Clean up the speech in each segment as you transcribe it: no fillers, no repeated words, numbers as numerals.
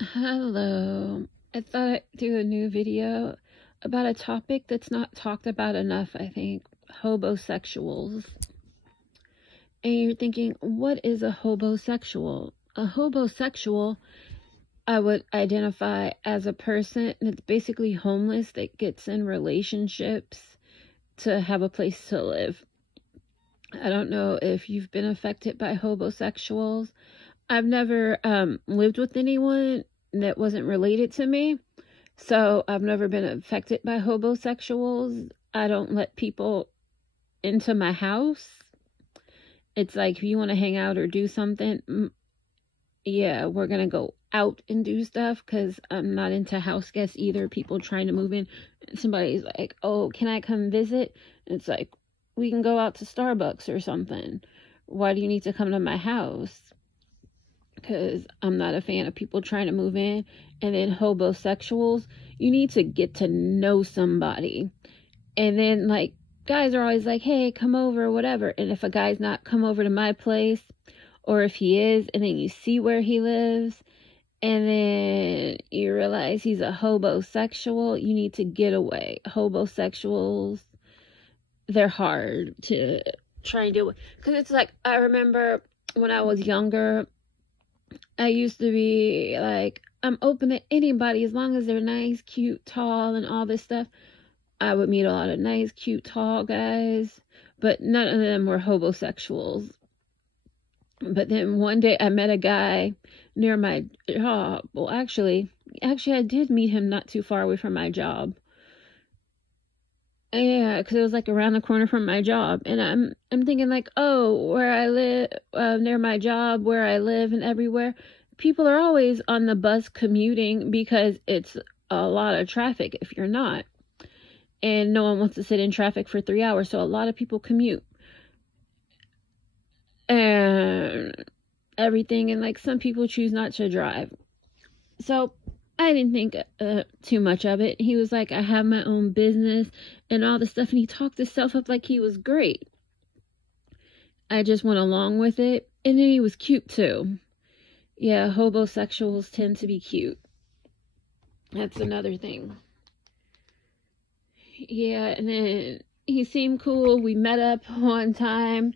Hello. I thought I'd do a new video about a topic that's not talked about enough, I think. Hobosexuals. And you're thinking, what is a hobosexual? A hobosexual, I would identify as a person that's basically homeless that gets in relationships to have a place to live. I don't know if you've been affected by hobosexuals. I've never lived with anyone that wasn't related to me. So I've never been affected by hobosexuals. I don't let people into my house. It's like if you want to hang out or do something, yeah, we're going to go out and do stuff because I'm not into house guests either. People trying to move in. Somebody's like, oh, can I come visit? And it's like, we can go out to Starbucks or something. Why do you need to come to my house? Because I'm not a fan of people trying to move in. And then hobosexuals, you need to get to know somebody. And then, like, guys are always like, hey, come over, whatever. And if a guy's not come over to my place, or if he is, and then you see where he lives, and then you realize he's a hobosexual, you need to get away. Hobosexuals, they're hard to try and deal with. Because it's like, I remember when I was younger, I used to be like, I'm open to anybody as long as they're nice, cute, tall, and all this stuff. I would meet a lot of nice, cute, tall guys, but none of them were hobosexuals. But then one day I met a guy near my job. Well, actually, I did meet him not too far away from my job. Yeah, because it was like around the corner from my job, and I'm thinking like, oh, where I live, near my job, where I live, and everywhere, people are always on the bus commuting because it's a lot of traffic. If you're not, and no one wants to sit in traffic for 3 hours, so a lot of people commute and everything, and like some people choose not to drive. So I didn't think too much of it. He was like, I have my own business and all this stuff. And he talked himself up like he was great. I just went along with it. And then he was cute too. Yeah, hobosexuals tend to be cute. That's another thing. Yeah, and then he seemed cool. We met up one time.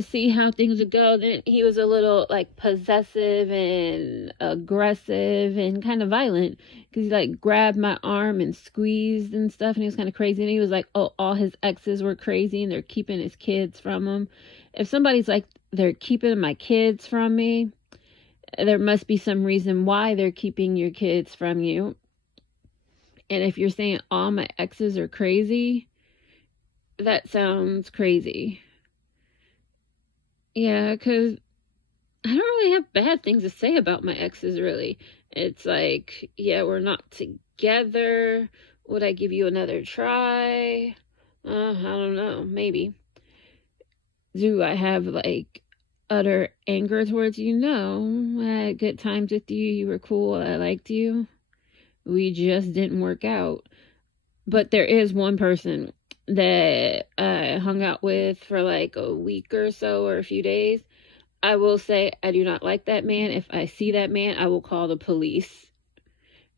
See how things would go. Then he was a little like possessive and aggressive and kind of violent because he like grabbed my arm and squeezed and stuff, and he was kind of crazy. And he was like, oh, all his exes were crazy and they're keeping his kids from him. If somebody's like, they're keeping my kids from me, there must be some reason why they're keeping your kids from you. And if you're saying all my exes are crazy, that sounds crazy. Yeah, because I don't really have bad things to say about my exes, really. It's like, yeah, we're not together. Would I give you another try? I don't know. Maybe. Do I have, like, utter anger towards you? No. I had good times with you. You were cool. I liked you. We just didn't work out. But there is one person that I hung out with for like a week or so or a few days. I will say I do not like that man. If I see that man, I will call the police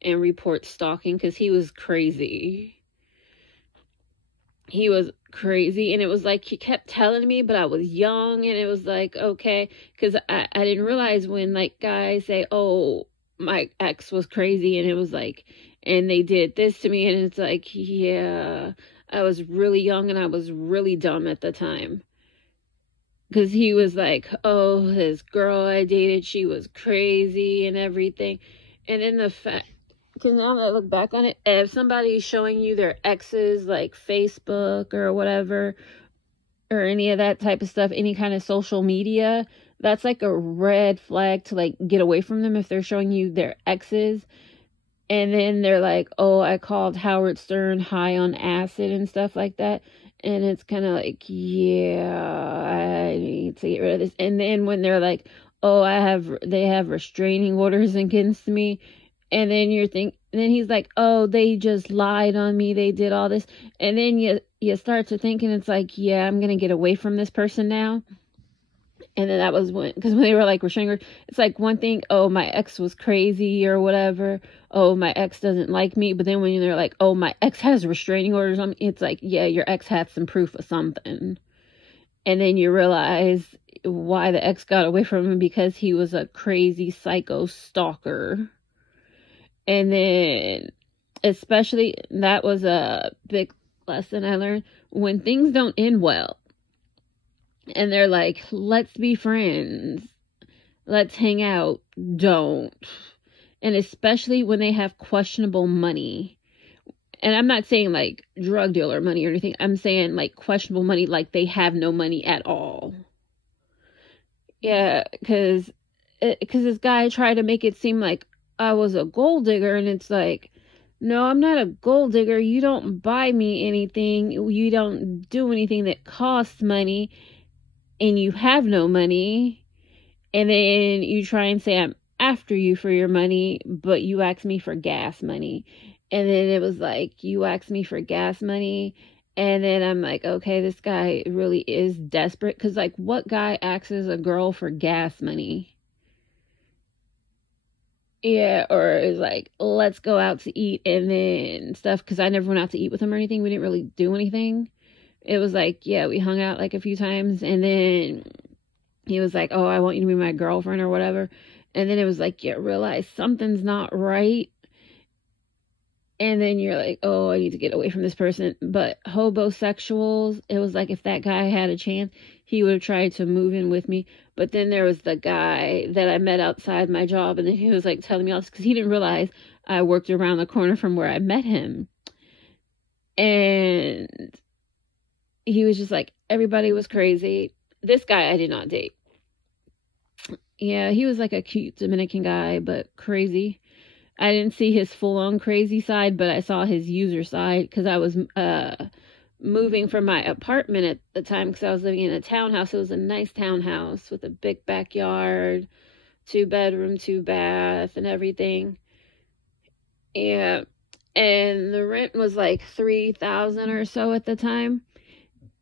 and report stalking because he was crazy. He was crazy, and it was like he kept telling me, but I was young, and it was like, okay, because I didn't realize when like guys say, oh, my ex was crazy, and it was like, and they did this to me, and it's like, yeah, I was really young and I was really dumb at the time. Because he was like, oh, this girl I dated, she was crazy and everything. And then the fact, because now that I look back on it, if somebody's showing you their exes, like Facebook or whatever, or any of that type of stuff, any kind of social media, that's like a red flag to like get away from them if they're showing you their exes. And then they're like, oh, I called Howard Stern high on acid and stuff like that. And it's kind of like, yeah, I need to get rid of this. And then when they're like, oh, they have restraining orders against me. And then then he's like, oh, they just lied on me. They did all this. And then you start to think, and it's like, yeah, I'm going to get away from this person now. And then that was when, because when they were like restraining orders, it's like one thing, oh, my ex was crazy or whatever. Oh, my ex doesn't like me. But then when they're like, oh, my ex has restraining orders on me, it's like, yeah, your ex had some proof of something. And then you realize why the ex got away from him, because he was a crazy psycho stalker. And then, especially, that was a big lesson I learned. When things don't end well, and they're like, let's be friends, let's hang out, don't. And especially when they have questionable money. And I'm not saying like drug dealer money or anything. I'm saying like questionable money, like they have no money at all. Yeah, because this guy tried to make it seem like I was a gold digger, and it's like, no, I'm not a gold digger. You don't buy me anything. You don't do anything that costs money, and you have no money. And then you try and say I'm after you for your money, but you ask me for gas money. And then it was like, you asked me for gas money. And then I'm like, okay, this guy really is desperate. Because, like, what guy asks a girl for gas money? Yeah, or is like, let's go out to eat and then stuff. Because I never went out to eat with him or anything. We didn't really do anything. It was like, yeah, we hung out like a few times. And then he was like, oh, I want you to be my girlfriend or whatever. And then it was like, you realize something's not right. And then you're like, oh, I need to get away from this person. But hobosexuals, it was like if that guy had a chance, he would have tried to move in with me. But then there was the guy that I met outside my job, and then he was like telling me all this because he didn't realize I worked around the corner from where I met him. And he was just like, everybody was crazy. This guy I did not date. Yeah, he was like a cute Dominican guy, but crazy. I didn't see his full-on crazy side, but I saw his user side because I was moving from my apartment at the time because I was living in a townhouse. It was a nice townhouse with a big backyard, 2-bedroom, 2-bath, and everything. Yeah, and the rent was like $3,000 or so at the time.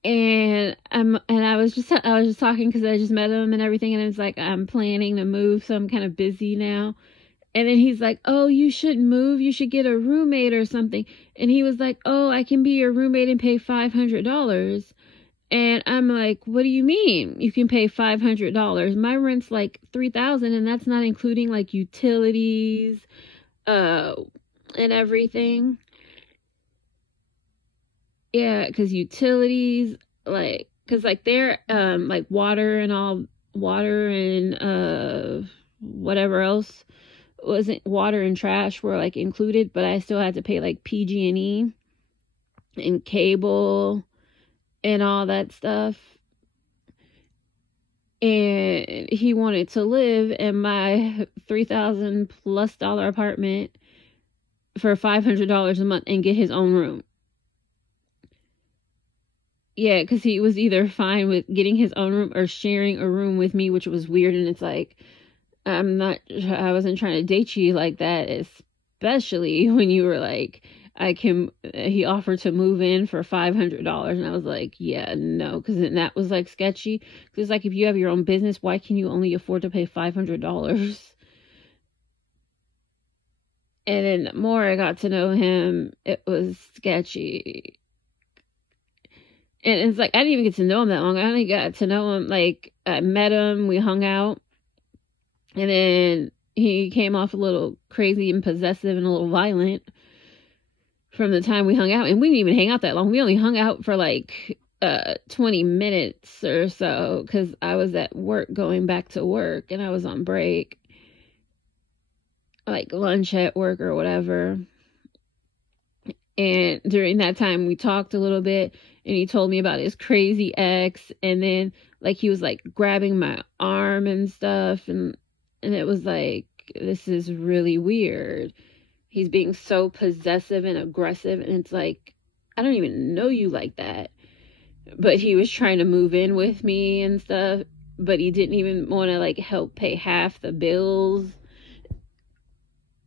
And I was just talking because I just met him and everything, and it's like I'm planning to move, so I'm kind of busy now. And then he's like, oh, you shouldn't move. You should get a roommate or something. And he was like, oh, I can be your roommate and pay $500. And I'm like, what do you mean you can pay $500? My rent's like $3,000, and that's not including like utilities and everything. Yeah, because utilities, like, because like they're like water and whatever else wasn't, water and trash were like included, but I still had to pay like PG&E and cable and all that stuff. And he wanted to live in my $3,000 plus apartment for $500 a month and get his own room. Yeah, because he was either fine with getting his own room or sharing a room with me, which was weird. And it's like, I wasn't trying to date you like that, especially when you were like, he offered to move in for $500. And I was like, yeah, no, because then that was like sketchy. Because like, if you have your own business, why can you only afford to pay $500? And then the more I got to know him, it was sketchy. And it's like, I didn't even get to know him that long. I only got to know him, like, I met him, we hung out. And then he came off a little crazy and possessive and a little violent from the time we hung out. And we didn't even hang out that long. We only hung out for like 20 minutes or so because I was at work going back to work and I was on break. Like lunch at work or whatever. And during that time we talked a little bit and he told me about his crazy ex. And then like he was like grabbing my arm and stuff. And it was like, this is really weird. He's being so possessive and aggressive. And it's like, I don't even know you like that. But he was trying to move in with me and stuff. But he didn't even want to like help pay half the bills.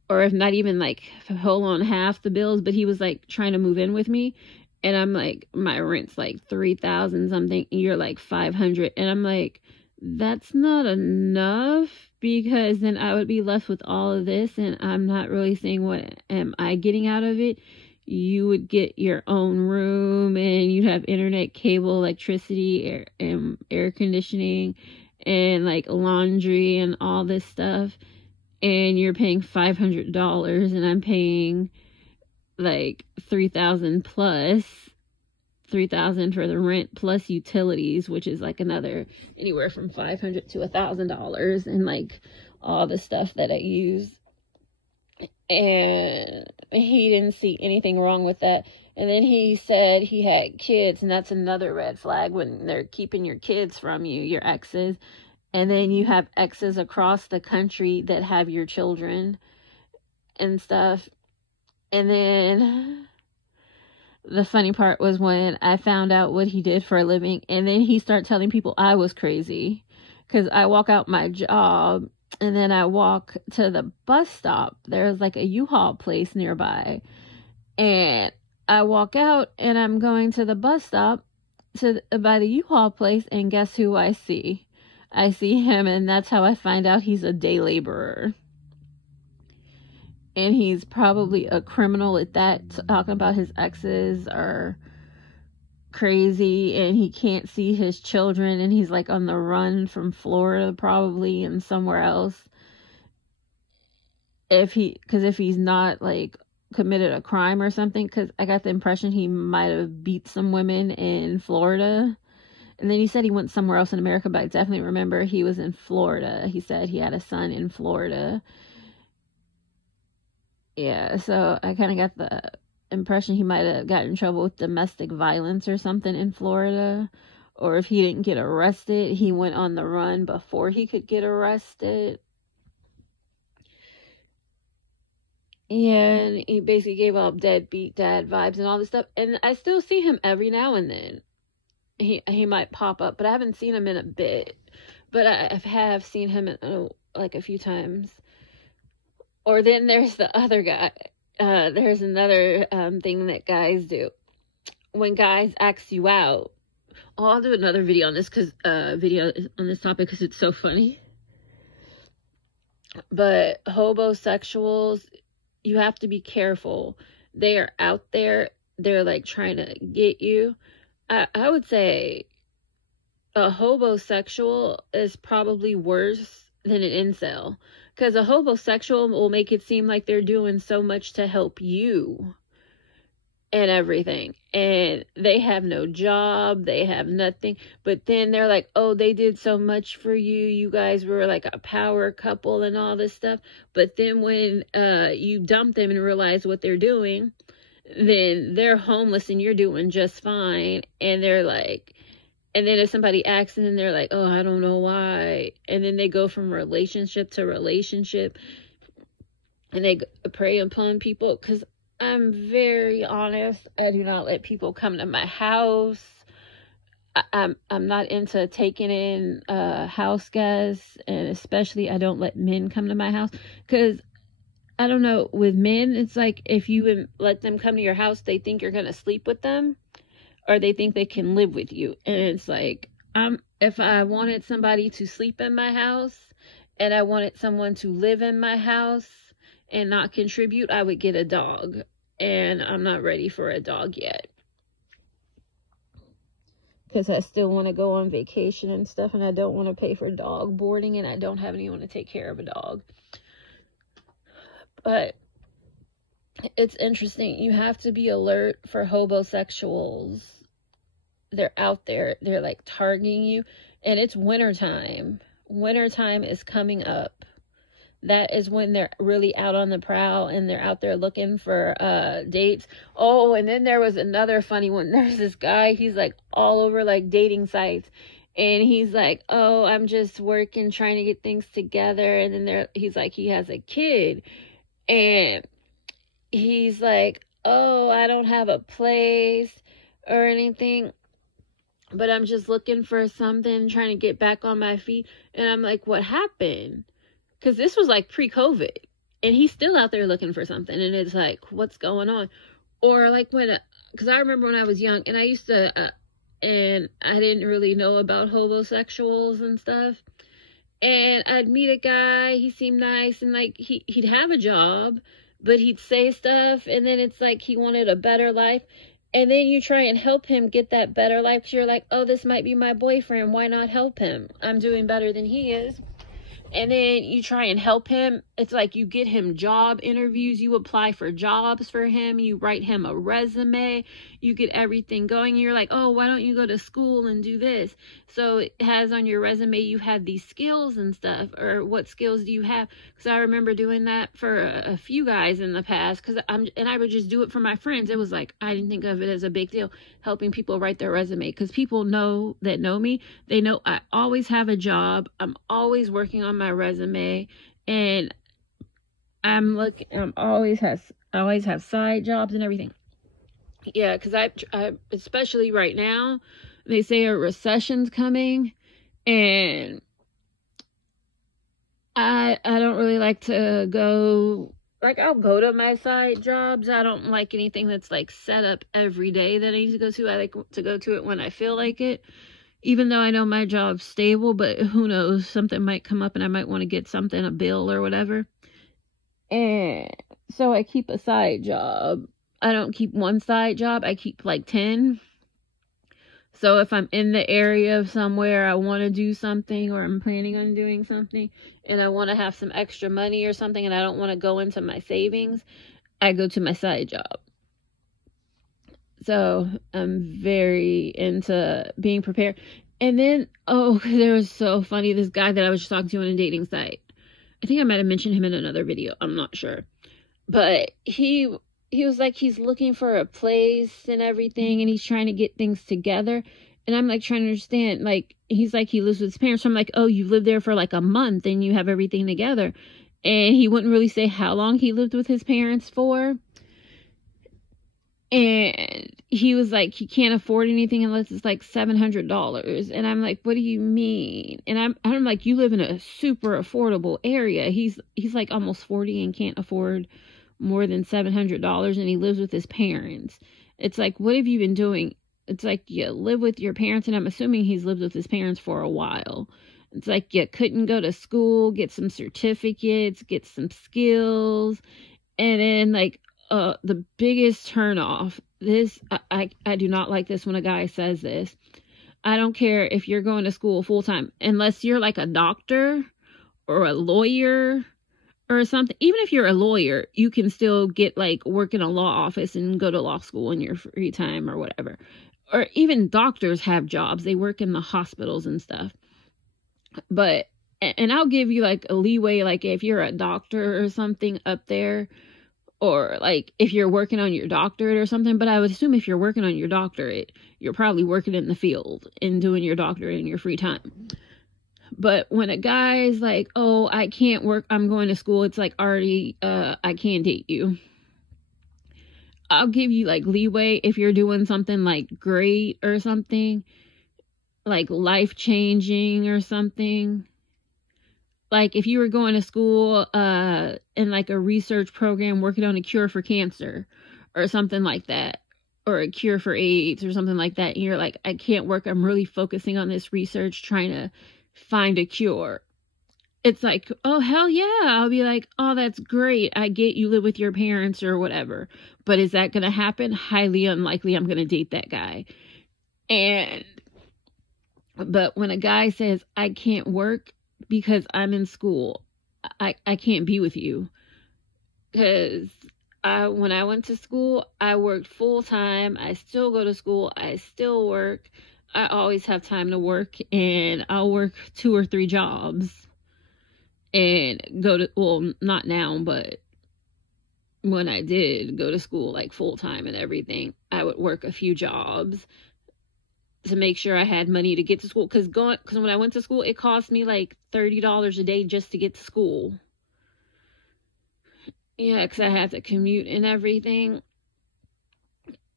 Or if not even like hold on half the bills. But he was like trying to move in with me. And I'm like, my rent's like $3,000 something. And you're like $500. And I'm like, that's not enough, because then I would be left with all of this and I'm not really saying what am I getting out of it. You would get your own room and you'd have internet, cable, electricity, air conditioning, and like laundry and all this stuff, and you're paying $500 and I'm paying like $3,000 plus. $3,000 for the rent plus utilities, which is like another anywhere from $500 to $1,000, and like all the stuff that I use. And he didn't see anything wrong with that. And then he said he had kids, and that's another red flag, when they're keeping your kids from you, your exes. And then you have exes across the country that have your children and stuff. And then the funny part was when I found out what he did for a living, and then he started telling people I was crazy, because I walk out my job and then I walk to the bus stop. There's like a U-Haul place nearby, and I walk out and I'm going to the bus stop by the U-Haul place, and guess who I see? I see him, and that's how I find out he's a day laborer. And he's probably a criminal at that, talking about his exes are crazy and he can't see his children, and he's like on the run from Florida probably and somewhere else. Because if he's not like committed a crime or something, because I got the impression he might have beat some women in Florida. And then he said he went somewhere else in America, but I definitely remember he was in Florida. He said he had a son in Florida. Yeah, so I kind of got the impression he might have gotten in trouble with domestic violence or something in Florida. Or if he didn't get arrested, he went on the run before he could get arrested. Yeah, and he basically gave off deadbeat dad vibes and all this stuff. And I still see him every now and then. He might pop up, but I haven't seen him in a bit. But I have seen him like a few times. Or then there's the other guy. There's another thing that guys do. When guys ask you out. Oh, I'll do another video on this topic because it's so funny. But hobosexuals, you have to be careful. They are out there. They're like trying to get you. I would say a hobosexual is probably worse than an incel. Because a hobosexual will make it seem like they're doing so much to help you and everything. And they have no job. They have nothing. But then they're like, oh, they did so much for you. You guys were like a power couple and all this stuff. But then when you dump them and realize what they're doing, then they're homeless and you're doing just fine. And they're like... And then if somebody asks them, they're like, oh, I don't know why. And then they go from relationship to relationship. And they prey upon people. Because I'm very honest. I do not let people come to my house. I'm not into taking in house guests. And especially I don't let men come to my house. Because, I don't know, with men, it's like if you let them come to your house, they think you're going to sleep with them. Or they think they can live with you. And it's like, if I wanted somebody to sleep in my house, and I wanted someone to live in my house and not contribute, I would get a dog. And I'm not ready for a dog yet. Because I still want to go on vacation and stuff, and I don't want to pay for dog boarding, and I don't have anyone to take care of a dog. But it's interesting. You have to be alert for hobosexuals. They're out there. They're like targeting you. And it's wintertime. Wintertime is coming up. That is when they're really out on the prowl and they're out there looking for dates. Oh, and then there was another funny one. There's this guy. He's like all over like dating sites. And he's like, oh, I'm just working, trying to get things together. And then he's like, he has a kid. And he's like, oh, I don't have a place or anything. But I'm just looking for something, trying to get back on my feet. And I'm like, what happened? Because this was like pre-COVID. And he's still out there looking for something. And it's like, what's going on? Or like because I remember when I was young and I used to and I didn't really know about hobosexuals and stuff. And I'd meet a guy, he seemed nice, and like he'd have a job, but he'd say stuff, and then it's like he wanted a better life. And then you try and help him get that better life, because you're like, oh, this might be my boyfriend, why not help him? I'm doing better than he is. And then you try and help him. It's like you get him job interviews. You apply for jobs for him. You write him a resume. You get everything going. You're like, oh, why don't you go to school and do this? So it has on your resume, you have these skills and stuff. Or what skills do you have? Because I remember doing that for a few guys in the past. And I would just do it for my friends. It was like, I didn't think of it as a big deal, helping people write their resume. Because people know me. They know I always have a job. I'm always working on my resume, and I always have side jobs and everything. Yeah, because I especially right now, they say a recession's coming, and I don't really like to go, like, I'll go to my side jobs. I don't like anything that's like set up every day that I need to go to. I like to go to it when I feel like it. Even though I know my job's stable, but who knows, something might come up and I might want to get something, a bill or whatever. And so I keep a side job. I don't keep one side job. I keep like 10. So if I'm in the area of somewhere, I want to do something, or I'm planning on doing something, and I want to have some extra money or something, and I don't want to go into my savings, I go to my side job. So I'm very into being prepared. And then, oh, there was so funny, this guy that I was just talking to on a dating site. I think I might have mentioned him in another video. I'm not sure. But he was like, he's looking for a place and everything, and he's trying to get things together. And I'm like trying to understand, like, he's like, he lives with his parents. So I'm like, oh, you lived there for like a month and you have everything together. And he wouldn't really say how long he lived with his parents for. And he was like, he can't afford anything unless it's like $700. And I'm like, what do you mean? And I'm like, you live in a super affordable area. He's like almost 40 and can't afford more than $700, and he lives with his parents. It's like, what have you been doing? It's like, you live with your parents, and I'm assuming he's lived with his parents for a while. It's like, you couldn't go to school, get some certificates, get some skills, and then like, the biggest turnoff, I do not like this when a guy says this. I don't care if you're going to school full time, unless you're like a doctor or a lawyer or something. Even if you're a lawyer, you can still get like work in a law office and go to law school in your free time or whatever. Or even doctors have jobs. They work in the hospitals and stuff. But, and I'll give you like a leeway, like if you're a doctor or something up there, or like if you're working on your doctorate or something. But I would assume if you're working on your doctorate, you're probably working in the field and doing your doctorate in your free time. But when a guy's like, oh, I can't work, I'm going to school, it's like, already, I can't date you. I'll give you like leeway if you're doing something like great or something, like life-changing or something. Like if you were going to school in like a research program working on a cure for cancer or something like that, or a cure for AIDS or something like that, and you're like, I can't work, I'm really focusing on this research, trying to find a cure. It's like, oh, hell yeah. I'll be like, oh, that's great. I get you live with your parents or whatever. But is that going to happen? Highly unlikely I'm going to date that guy. But when a guy says, I can't work because I'm in school, I can't be with you. Because when I went to school, I worked full time. I still go to school. I still work. I always have time to work, and I'll work 2 or 3 jobs and go to, well, not now, but when I did go to school like full time and everything, I would work a few jobs to make sure I had money to get to school. Because when I went to school, it cost me like $30 a day just to get to school. Yeah, because I had to commute and everything.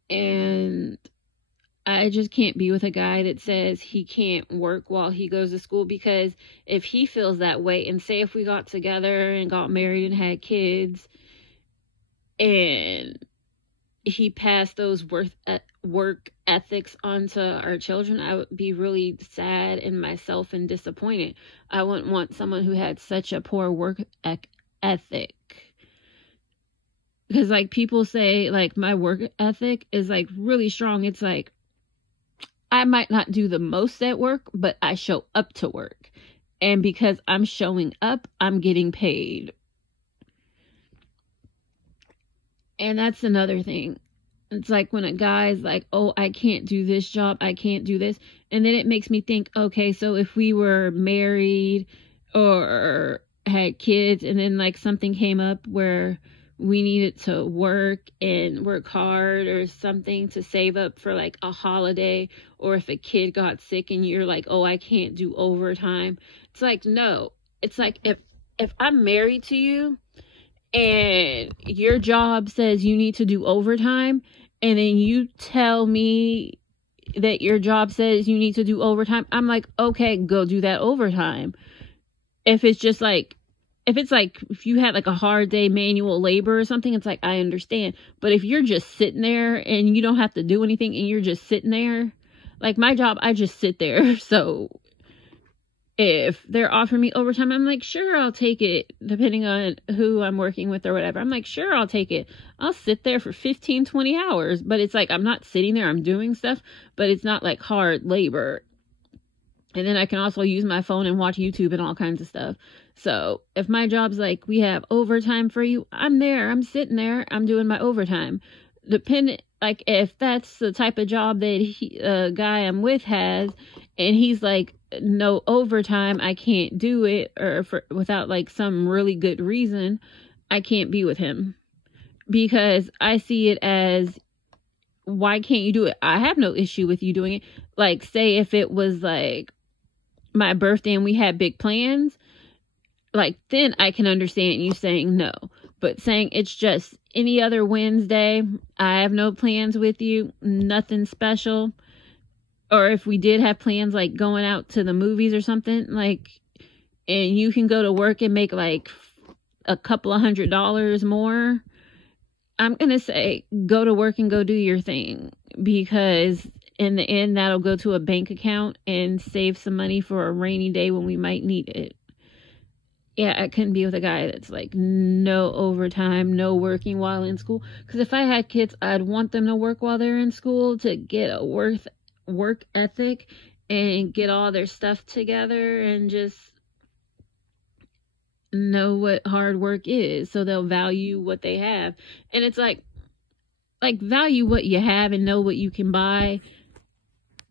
And I just can't be with a guy that says he can't work while he goes to school, because if he feels that way, and say if we got together and got married and had kids, and he passed those work ethics onto our children, I would be really sad in myself and disappointed. I wouldn't want someone who had such a poor work ethic. Because like people say, like my work ethic is like really strong. It's like I might not do the most at work, but I show up to work. And because I'm showing up, I'm getting paid. And that's another thing. It's like when a guy's like, oh, I can't do this job, I can't do this. And then it makes me think, okay, so if we were married or had kids and then like something came up where we needed to work and work hard or something to save up for like a holiday, or if a kid got sick and you're like, oh, I can't do overtime. It's like, no. It's like if I'm married to you and your job says you need to do overtime, and then you tell me that your job says you need to do overtime, I'm like, okay, go do that overtime. If it's just like, if you had like a hard day manual labor or something, it's like, I understand. But if you're just sitting there and you don't have to do anything and you're just sitting there, like my job, I just sit there. So if they're offering me overtime, I'm like, sure, I'll take it, depending on who I'm working with or whatever. I'm like, sure, I'll take it. I'll sit there for 15, 20 hours. But it's like, I'm not sitting there, I'm doing stuff, but it's not like hard labor. And then I can also use my phone and watch YouTube and all kinds of stuff. So if my job's like, we have overtime for you, I'm there, I'm sitting there, I'm doing my overtime. Like if that's the type of job that guy I'm with has, and he's like, no overtime, I can't do it, or without like some really good reason, I can't be with him. Because I see it as, why can't you do it? I have no issue with you doing it. Like, say if it was like my birthday and we had big plans, like then I can understand you saying no. But saying it's just any other Wednesday, I have no plans with you, nothing special. Or if we did have plans like going out to the movies or something, like, and you can go to work and make like a couple of $100 more, I'm going to say go to work and go do your thing. Because in the end, that'll go to a bank account and save some money for a rainy day when we might need it. Yeah, I couldn't be with a guy that's like no overtime, no working while in school. Because if I had kids, I'd want them to work while they're in school to get a work ethic and get all their stuff together and just know what hard work is, so they'll value what they have. And it's like value what you have and know what you can buy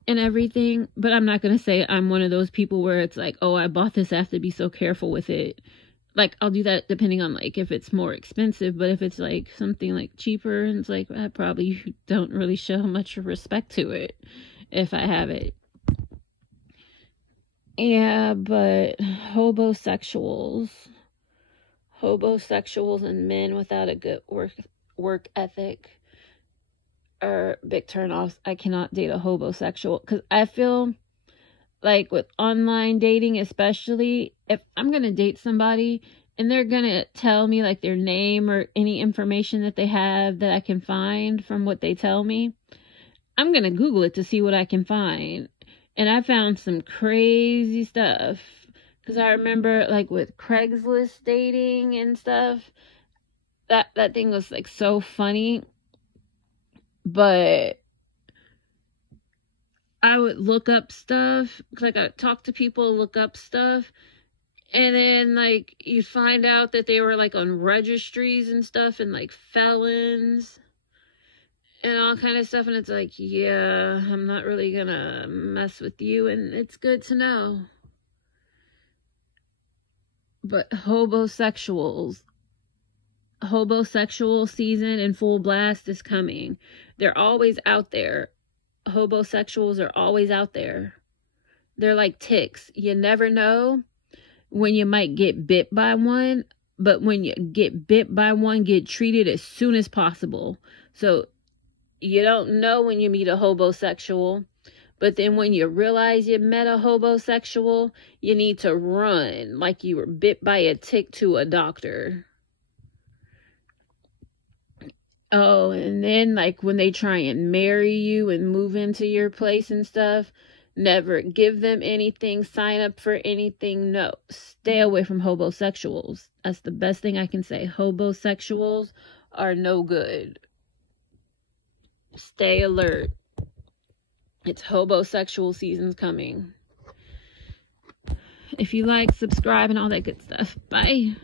and everything. But I'm not going to say I'm one of those people where it's like, oh, I bought this, I have to be so careful with it. Like, I'll do that depending on like if it's more expensive, but if it's like something like cheaper, and it's like, I probably don't really show much respect to it if I have it. Yeah, but hobosexuals and men without a good work ethic are big turnoffs. I cannot date a hobosexual, because I feel like with online dating, especially, if I'm going to date somebody and they're going to tell me like their name or any information that they have that I can find from what they tell me, I'm going to Google it to see what I can find. And I found some crazy stuff. Because I remember like with Craigslist dating and stuff, that thing was like so funny. But I would look up stuff, like I talk to people, look up stuff, and then like you find out that they were like on registries and stuff, and like felons and all kind of stuff. And it's like, yeah, I'm not really gonna mess with you, and it's good to know. But hobosexual season in full blast is coming. They're always out there. Hobosexuals are always out there. They're like ticks. You never know when you might get bit by one, but when you get bit by one, get treated as soon as possible. So you don't know when you meet a hobosexual, but then when you realize you met a hobosexual, you need to run like you were bit by a tick to a doctor. Oh, and then like when they try and marry you and move into your place and stuff, never give them anything, sign up for anything. No, stay away from hobosexuals. That's the best thing I can say. Hobosexuals are no good. Stay alert. It's hobosexual season's coming. If you like, subscribe and all that good stuff. Bye.